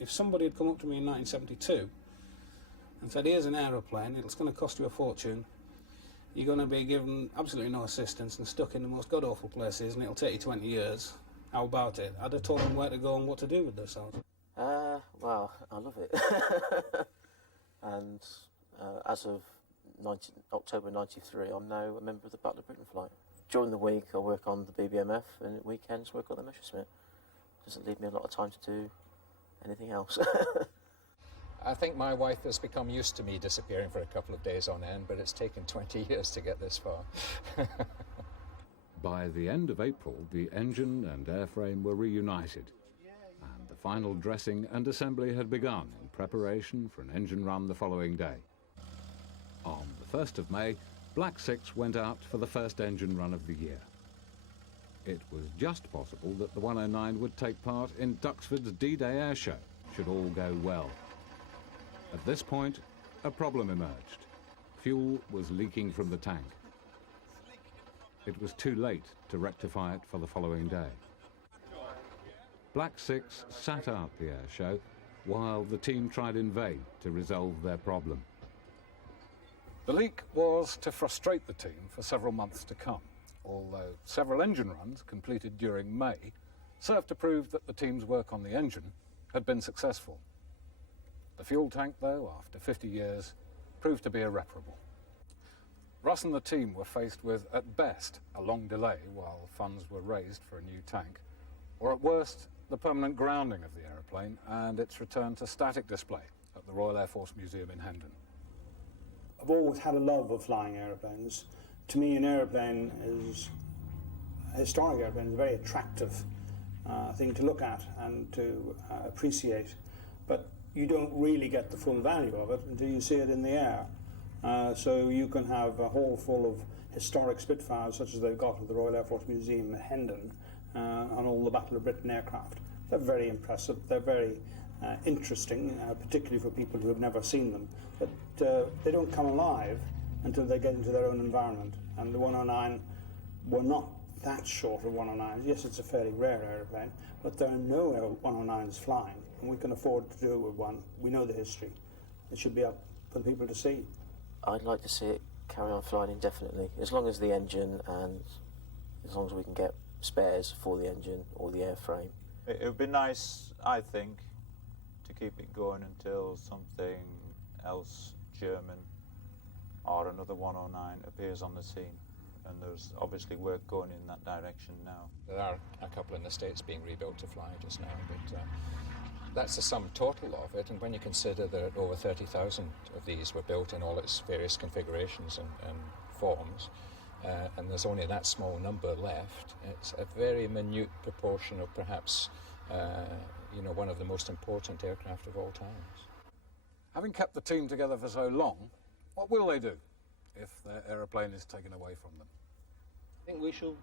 If somebody had come up to me in 1972 and said, here's an aeroplane, it's going to cost you a fortune, you're going to be given absolutely no assistance and stuck in the most god-awful places, and it'll take you 20 years, how about it? I'd have told them where to go and what to do with themselves. Well, I love it. And as of October 93, I'm now a member of the Battle of Britain flight. During the week, I work on the BBMF, and at weekends, work on the Messerschmitt. Doesn't leave me a lot of time to do anything else. I think my wife has become used to me disappearing for a couple of days on end, but it's taken 20 years to get this far. By the end of April, the engine and airframe were reunited, and the final dressing and assembly had begun in preparation for an engine run the following day. On the 1st of May, Black 6 went out for the first engine run of the year. It was just possible that the 109 would take part in Duxford's D-Day air show, should all go well. At this point, a problem emerged. Fuel was leaking from the tank. It was too late to rectify it for the following day. Black 6 sat out the air show while the team tried in vain to resolve their problem. The leak was to frustrate the team for several months to come, although several engine runs completed during May served to prove that the team's work on the engine had been successful. The fuel tank, though, after 50 years, proved to be irreparable. Russ and the team were faced with, at best, a long delay while funds were raised for a new tank, or at worst, the permanent grounding of the aeroplane and its return to static display at the Royal Air Force Museum in Hendon. I've always had a love of flying aeroplanes. To me, an aeroplane is, a historic aeroplane is a very attractive thing to look at and to appreciate, but you don't really get the full value of it until you see it in the air. So you can have a hall full of historic Spitfires, such as they've got at the Royal Air Force Museum in Hendon, on all the Battle of Britain aircraft. They're very impressive, they're very interesting, particularly for people who have never seen them, but they don't come alive until they get into their own environment. And the 109 were not that short of 109s. Yes, it's a fairly rare aeroplane, but there are no 109s flying, and we can afford to do it with one. We know the history. It should be up for people to see. I'd like to see it carry on flying indefinitely, as long as the engine and as long as we can get spares for the engine or the airframe. It would be nice, I think, to keep it going until something else German or another 109 appears on the scene. And there's obviously work going in that direction now. There are a couple in the States being rebuilt to fly just now, but that's the sum total of it. And when you consider that over 30,000 of these were built in all its various configurations and forms, and there's only that small number left, it's a very minute proportion of perhaps one of the most important aircraft of all times. Having kept the team together for so long, what will they do if their aeroplane is taken away from them? I think we shall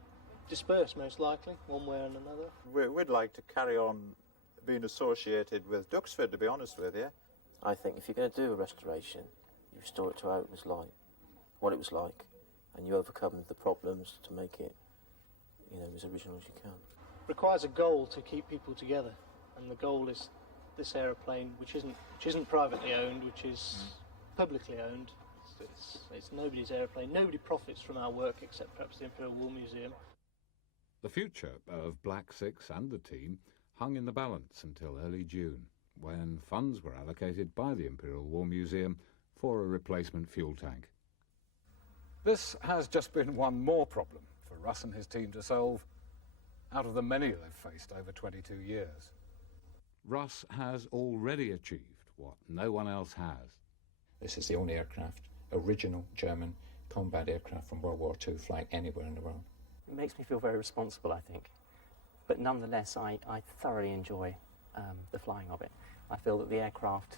disperse, most likely, one way or another. We'd like to carry on being associated with Duxford, to be honest with you. I think if you're going to do a restoration, you restore it to how it was like, what it was like, and you overcome the problems to make it, as original as you can. Requires a goal to keep people together, and the goal is this aeroplane, which isn't privately owned, which is publicly owned. It's nobody's aeroplane. Nobody profits from our work except perhaps the Imperial War Museum. The future of Black 6 and the team hung in the balance until early June, when funds were allocated by the Imperial War Museum for a replacement fuel tank. This has just been one more problem for Russ and his team to solve out of the many they've faced over 22 years. Russ has already achieved what no one else has. This is the only aircraft, original German combat aircraft from World War II, flying anywhere in the world. It makes me feel very responsible, I think. But nonetheless, I thoroughly enjoy the flying of it. I feel that the aircraft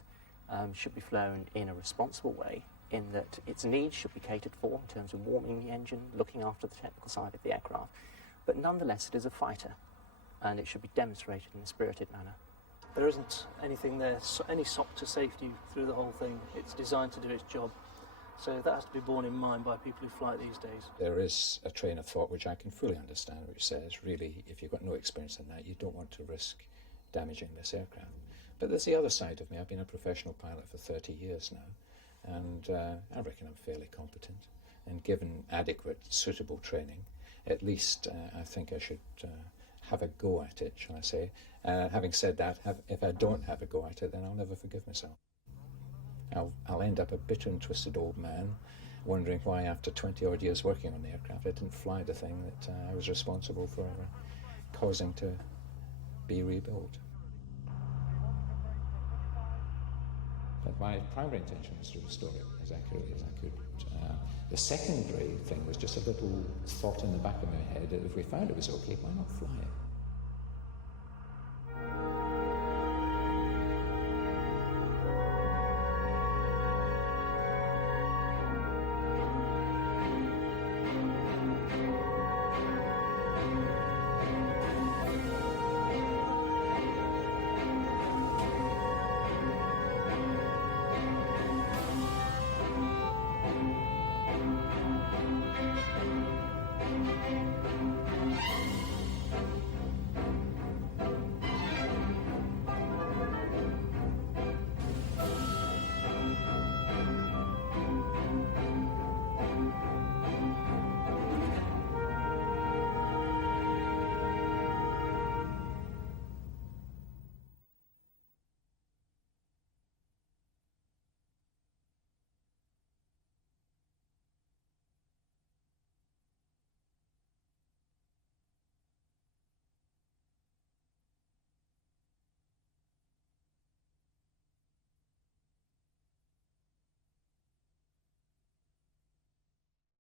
should be flown in a responsible way, in that its needs should be catered for in terms of warming the engine, looking after the technical side of the aircraft. But nonetheless, it is a fighter, and it should be demonstrated in a spirited manner. There isn't anything there, any sop to safety through the whole thing. It's designed to do its job. So that has to be borne in mind by people who fly these days. There is a train of thought which I can fully understand, which says, really, if you've got no experience in that, you don't want to risk damaging this aircraft. But there's the other side of me. I've been a professional pilot for 30 years now, and I reckon I'm fairly competent. And given adequate, suitable training, at least I think I should have a go at it, shall I say. Having said that, if I don't have a go at it, then I'll never forgive myself. I'll end up a bitter and twisted old man, wondering why after 20-odd years working on the aircraft I didn't fly the thing that I was responsible for causing to be rebuilt. But my primary intention was to restore it as accurately as I could. The secondary thing was just a little thought in the back of my head that if we found it was okay, why not